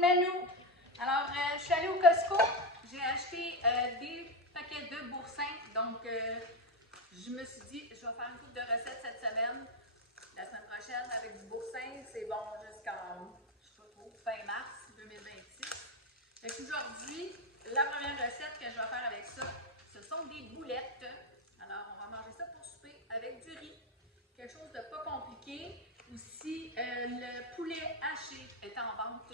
Manou. Alors, je suis allée au Costco. J'ai acheté des paquets de boursins. Donc, je me suis dit, je vais faire une couple de recettes cette semaine. La semaine prochaine, avec du boursin, c'est bon jusqu'en, je sais pas trop, fin mars 2026. Aujourd'hui, la première recette que je vais faire avec ça, ce sont des boulettes. Alors, on va manger ça pour souper avec du riz. Quelque chose de pas compliqué. Aussi, le poulet haché est en vente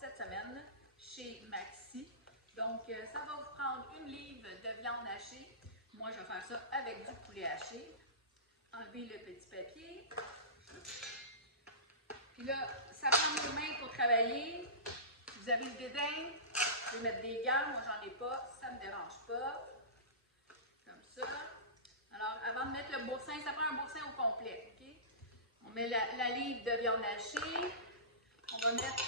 cette semaine chez Maxi. Donc, ça va vous prendre une livre de viande hachée. Moi, je vais faire ça avec du poulet haché. Enlevez le petit papier. Puis là, ça prend vos mains pour travailler. Vous avez le dédain, vous pouvez mettre des gants. Moi, j'en ai pas, ça ne me dérange pas. Comme ça. Alors, avant de mettre le boursin, ça prend un boursin au complet, OK? On met la livre de viande hachée. On va mettre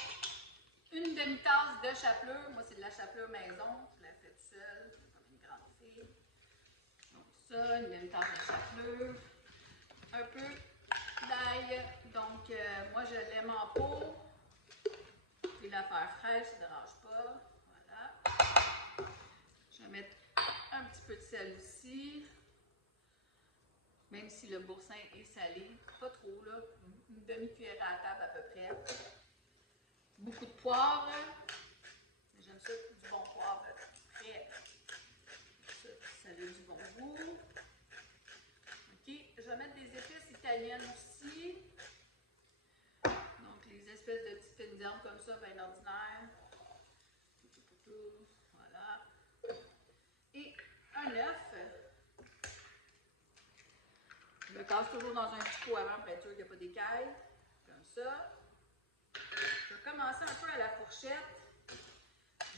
une demi-tasse de chapelure. Moi, c'est de la chapelure maison. Je l'ai fait toute seule, comme une grande fille. Donc ça, une demi-tasse de chapelure. Un peu d'ail. Donc, moi, je l'aime en pot. Vous pouvez la faire fraîche, ça ne dérange pas. Voilà. Je vais mettre un petit peu de sel aussi. Même si le boursin est salé, pas trop, là, une demi-cuillère à table à peu près. Beaucoup de poivre. J'aime ça, du bon poivre frais. Ça a du bon goût. OK, je vais mettre des épices italiennes aussi. Donc, les espèces de petites fines d'herbe comme ça, bien ordinaires. Voilà. Et un œuf. Je le casse toujours dans un petit pot avant pour être sûr qu'il n'y a pas d'écailles. Comme ça. Je vais commencer un peu à la fourchette.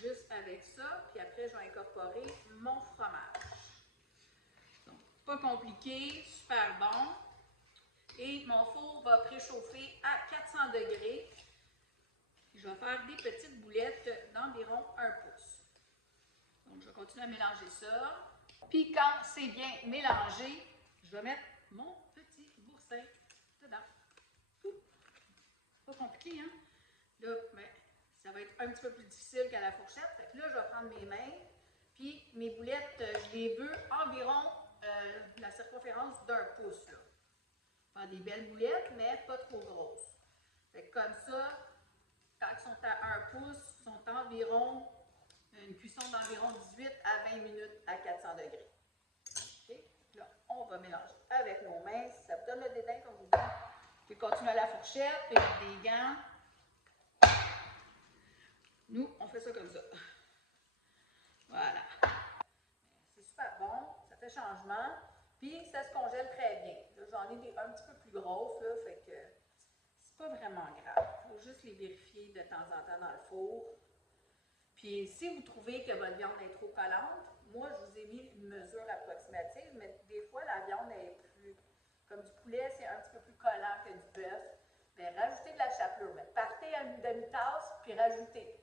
Juste avec ça. Puis après, je vais incorporer mon fromage. Donc, pas compliqué. Super bon. Et mon four va préchauffer à 400 degrés. Puis je vais faire des petites boulettes d'environ 1 pouce. Donc, je vais continuer à mélanger ça. Puis quand c'est bien mélangé, je vais mettre mon petit boursin dedans. Pas compliqué, hein? Là, mais ça va être un petit peu plus difficile qu'à la fourchette. Fait que là, je vais prendre mes mains. Puis mes boulettes, je les veux environ la circonférence d'1 pouce. Là. Faire des belles boulettes, mais pas trop grosses. Fait que comme ça, quand ils sont à 1 pouce, ils sont environ une cuisson d'environ 18 à 20 minutes à 400 degrés. Okay? Là, on va mélanger avec nos mains. Si ça vous donne le dédain, comme je vous dis, vous pouvez continuer à la fourchette, puis mettre des gants. Nous, on fait ça comme ça. Voilà. C'est super bon, ça fait changement. Puis, ça se congèle très bien. Là, j'en ai des un petit peu plus grosses, là, fait que c'est pas vraiment grave. Il faut juste les vérifier de temps en temps dans le four. Puis, si vous trouvez que votre viande est trop collante, moi, je vous ai mis une mesure approximative, mais des fois, la viande est plus... Comme du poulet, c'est un petit peu plus collant que du bœuf. Bien, rajoutez de la chapelure. Mais partez à une demi-tasse, puis rajoutez.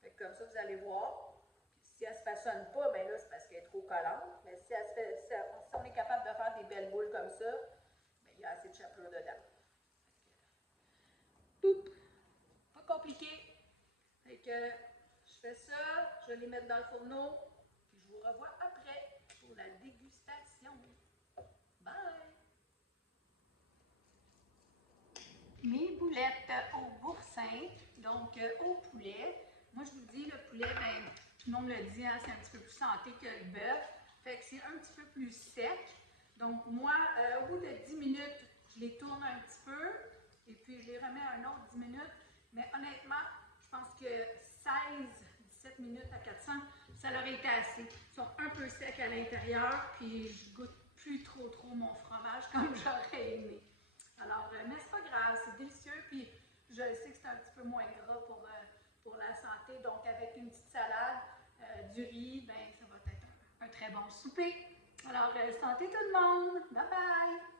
Fait que comme ça, vous allez voir. Puis si elle ne se façonne pas, bien là, c'est parce qu'elle est trop collante. Mais si, si on est capable de faire des belles boules comme ça, bien, il y a assez de chapelure dedans. Poup! Pas compliqué. Fait que je fais ça, je vais les mettre dans le fourneau, puis je vous revois après pour la dégustation. Bye! Mes boulettes au boursin, donc au poulet. Moi, je vous dis, le poulet, ben, tout le monde le dit, hein, c'est un petit peu plus santé que le bœuf. Fait que c'est un petit peu plus sec. Donc, moi, au bout de 10 minutes, je les tourne un petit peu. Et puis, je les remets un autre 10 minutes. Mais honnêtement, je pense que 16-17 minutes à 400, ça leur été assez. Ils sont un peu secs à l'intérieur. Puis, je goûte plus trop mon fromage comme j'aurais aimé. Alors, mais c'est pas grave, c'est délicieux, puis je sais que c'est un petit peu moins gras pour la santé, donc avec une petite salade, du riz, ben ça va être un très bon souper. Alors, santé tout le monde! Bye bye!